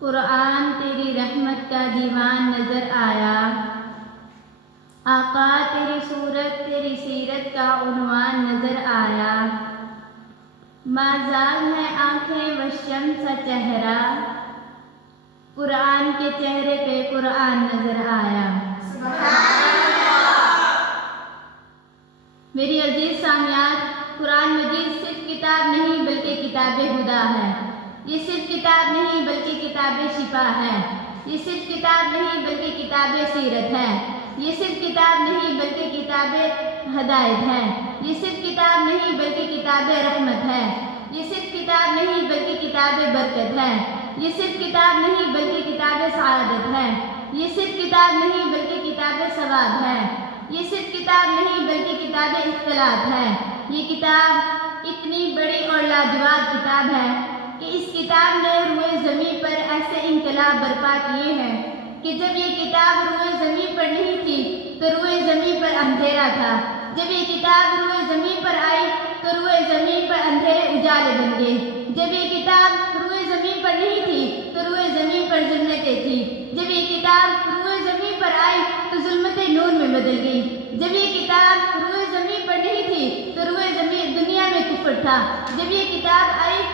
قرآن تیری رحمت کا دیوان نظر آیا، آقا تیری صورت تیری سیرت کا عنوان نظر آیا، مازال ہے آنکھیں و شمس کا چہرہ، قرآن کے چہرے پہ قرآن نظر آیا۔ میری عزیز سامعات، قرآن مجید صرف کتاب نہیں بلکہ کتاب خدا ہے۔ یہ صرف کتاب نہیں بلکہ کتاب شفا ہے۔ یہ صرف کتاب نہیں بلکہ کتاب سیرت ہے۔ یہ صرف کتاب نہیں بلکہ کتاب ہدایت ہے۔ یہ صرف کتاب نہیں بلکہ کتاب رحمت ہے۔ یہ صرف کتاب نہیں بلکہ کتاب برکت ہے۔ یہ صرف کتاب نہیں بلکہ کتاب سعادت ہے۔ یہ صرف کتاب نہیں بلکہ کتاب ثواب ہے۔ یہ صرف کتاب نہیں بلکہ کتاب اختلاط ہے۔ یہ کتاب اتنی بڑی اور لاجواب کتاب ہے کہ اس کتاب نے روئے زمین پر ایسے انقلاب برپا کیے ہیں کہ جب یہ کتاب روئے زمین پر نہیں تھی تو روئے زمین پر اندھیرا تھا۔ جب یہ کتاب روئے زمین پر آئی تو روئے زمین پر اندھیرے اجالے بن گئے۔ جب یہ کتاب روئے زمین پر نہیں تھی تو روئے زمین پر ظلمتیں تھی۔ جب یہ کتاب روئے زمین پر آئی تو ظلمتیں نور میں بدل گئی۔ جب یہ کتاب روئے زمین پر نہیں تھی تو روئے زمین دنیا میں کفر تھا۔ جب یہ کتاب آئی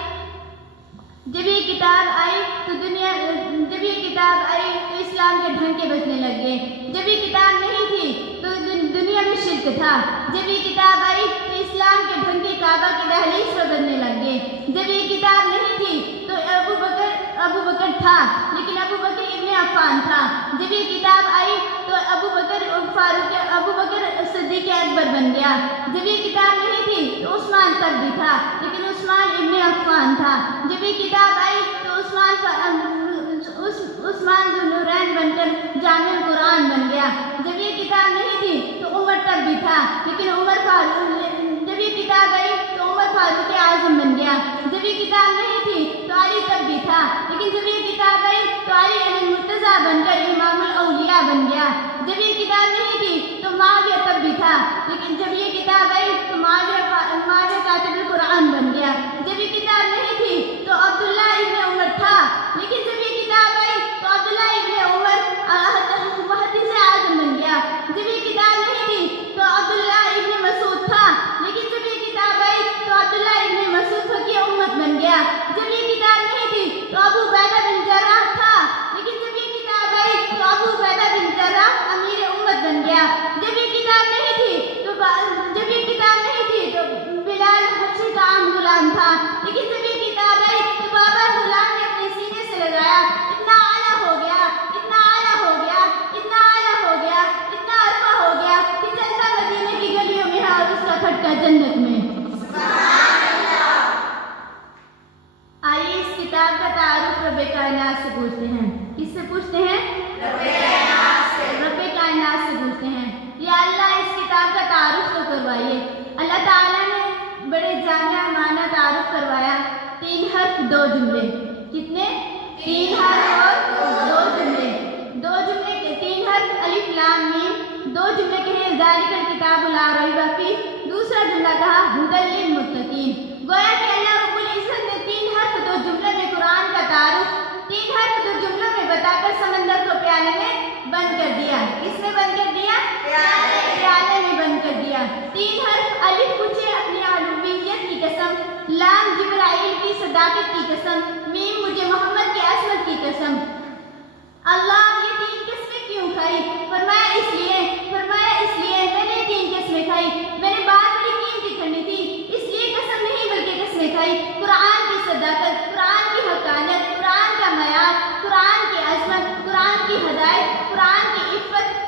تو اسلام کے ڈھنکے بجنے لگ گئے۔ جب یہ کتاب نہیں تھی تو دنیا میں شرک تھا۔ جب یہ کتاب آئی تو اسلام کے ڈھنکے کعبہ کی دہلیز پر بجنے لگ گئے۔ جب یہ کتاب نہیں تھی تو ابو بکر تھا لیکن ابو بکر ابن عفان تھا۔ جب یہ کتاب آئی تو ابو بکر صدیق اکبر بن گیا۔ جب یہ کتاب نہیں تھی تو عثمان تب بھی تھا لیکن عثمان ابن عفان تھا۔ جب یہ کتاب آئی تو عثمان ذو نورین بن کر جامع القرآن بن گیا۔ جب یہ کتاب نہیں تھی تو عمر تب بھی تھا لیکن جب یہ کتاب آئی تو عمر فاروق اعظم بن گیا۔ جب یہ کتاب نہیں تھی تو علی تب بھی تھا لیکن جب یہ کتاب آئی تو علی المرتضیٰ بن کر امام الاولیاء بن گیا۔ جب یہ کتاب نہیں تھی تو معاویہ تب بھی تھا لیکن جب یہ کتاب آئی تو معاویہ کاتب القرآن بن گیا۔ جب یہ کتاب نہیں تھی تو عبداللہ ابن عمر تھا لیکن جب یہ کتاب آئی تو عبداللہ ابن عمر محدث اعظم بن گیا۔ جب یہ کتاب نہیں تھی تو عبداللہ ابن مسعود تھا لیکن جب یہ کتاب آئی تو عبداللہ ابن مسعود فقیہ امت بن گیا۔ جب یہ کتاب نہیں تھی تو ابو عبیدہ بن جراح تھا لیکن جب یہ کتاب آئی تو ابو عبیدہ بن جراح امیر امت بن گیا۔ جب یہ کتاب نہیں تھی تو بلال حبشی کا عام غلام تھا لیکن جب یہ کتاب آئی تو بابا غلام نے اپنے سینے سے لگایا، اتنا اعلیٰ ہو گیا، اتنا اعلیٰ ہو گیا، اتنا اعلیٰ ہو گیا، اتنا عرفہ ہو گیا کہ چلتا مدینے کی گلیوں میں ہے اور اس کا کھٹکا جنت میں۔ آئیے اس کتاب کا تعارف رب کائنات سے پوچھتے ہیں۔ کس سے پوچھتے ہیں؟ رب کائنات سے پوچھتے ہیں۔ یا اللہ اس کتاب کا تعارف تو کروائیے۔ اللہ تعالیٰ نے بڑے جامع معنی تعارف کروایا۔ 3 حرف 2 جملے۔ کتنے؟ 3 حرف اور 2 جملے۔ 2 جملے کے 3 حرف الف لام میم، 2 جملے کہے ذالک الکتاب لا ریب فیہ، دوسرا جملہ کہا ھدی للمتقین۔ گویا کہ اللہ رب العزت نے 3 حرف 2 جملے میں قرآن کا تعارف 3 حرف 2 جملوں میں بتا کر سمندر کو پیالے میں بند کر دیا۔ کس میں بند کر دیا؟ پیالے میں بند کر دیا۔ 3 حرف الف مجھے اپنی علویت کی قسم، لام جبرائیل کی صداقت کی قسم، میم مجھے محمد کی عصمت کی قسم۔ اللہ یہ 3 قسمیں کیوں کھائی؟ فرمایا اس لیے میں نے 3 قسمیں کھائی۔ میں نے بات بڑی قیمتی کرنی تھی اس لیے قسم نہیں بلکہ قسمیں کھائی۔ قرآن کی صداقت، قرآن کی حقانیت، قرآن کا معیار، قرآن کی عظمت، قرآن کی ہدایت، قرآن کی عفت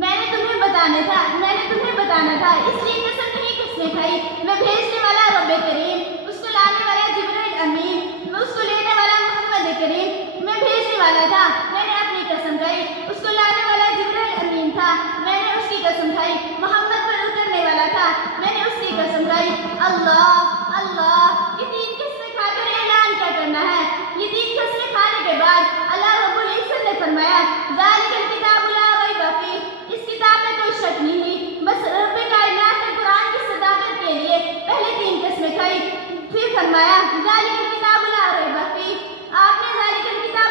میں نے تمہیں بتانا تھا اس لیے قسم نہیں قسمیں کھائی۔ میں بھیجنے والا رب کریم، اس کو لانے والا جبرائیل امین، اس کو لینے والا محمد کریم، میں بھیجنے والا تھا، میں نے اپنی قسم کھائی۔ اس کو لانے والا جبرائیل امین تھا، میں نے اس کی قسم کھائی۔ محمد پر اترنے والا تھا، میں نے اس کی قسم کھائی۔ اللہ یہ 3 قسمیں کھا کر اعلان کیا کرنا ہے؟ یہ 3 قسمیں کھانے کے بعد اللہ رب العزت نے فرمایا ذالک الکتاب لا ریب فیہ، اس کتاب میں کوئی شک نہیں۔ بس رب کائنات نے قرآن کی صداقت کے لیے پہلے 3 قسمیں کھائی، پھر فرمایا ذالک الکتاب لا ریب فیہ، آپ نے ذالک الکتاب